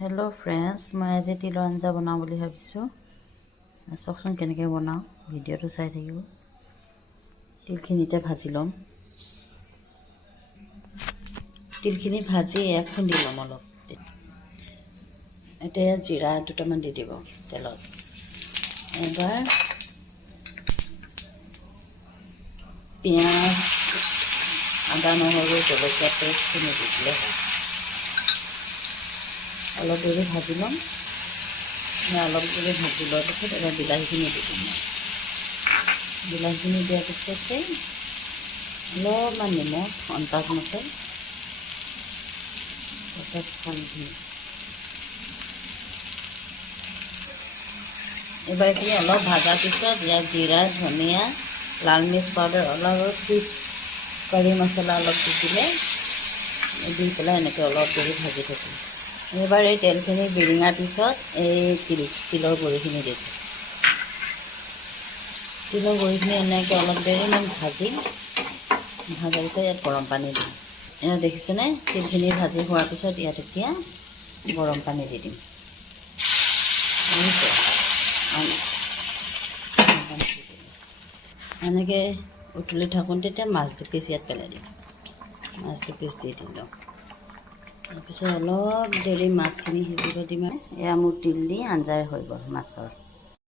Hello friends, मैं आज तिলৰ আঞ্জা বনাওঁ বুলি ভাবিছোঁ। চাওকচোন কেনেকৈ বনাওঁ, ভিডিঅ'টো চাই থাকিব। তিলখিনিতে ভাজি ল'ম। তিলখিনি ভাজি খুন্দি ল'ম অলপ। এতিয়া জিৰা দুটামান দি দিব তেলত। এবাৰ পিঁয়াজ, আদা, নহৰু, জলকীয়া পেষ্টখিনি দি দিলে হয়। অলপ দেৰি ভাজি ল'ম। অলপ দেৰি ভাজি লোৱাৰ পিছত এবাৰ বিলাহীখিনি দি দিম। বিলাহীখিনি দিয়াৰ পিছতে অলপমান নিমখ আন্দাজ মতে, তাৰপিছত পানীখিনি। এবাৰ এইখিনি অলপ ভাজাৰ পিছত ইয়াত জিৰা, ধনিয়া, লাল মিৰ্চ পাউডাৰ অলপ, কাৰী মছলা অলপ দি দিলে, দি পেলাই এনেকৈ অলপ দেৰি ভাজি থাকিম। এইবাৰ এই তেলখিনি বিৰিঙাৰ পিছত এই তিলৰ গুড়িখিনি দি দিম। তিলৰ গুড়িখিনি এনেকৈ অলপ দেৰিমান ভাজাৰ পিছত ইয়াত গৰম পানী দিম। এয়া দেখিছেনে, তিলখিনি ভাজি হোৱাৰ পিছত ইয়াত এতিয়া গৰম পানী দি দিম। এনেকৈ উতলি থাকোঁ, তেতিয়া মাছ দুপিচ ইয়াত পেলাই দিম। মাছ দুপিচ দি দিলোঁ। তাৰপিছত অলপ দেৰি মাছখিনি সিজিব দিম আৰু এয়া মোৰ তিল দি আঞ্জা হৈ গ'ল মাছৰ।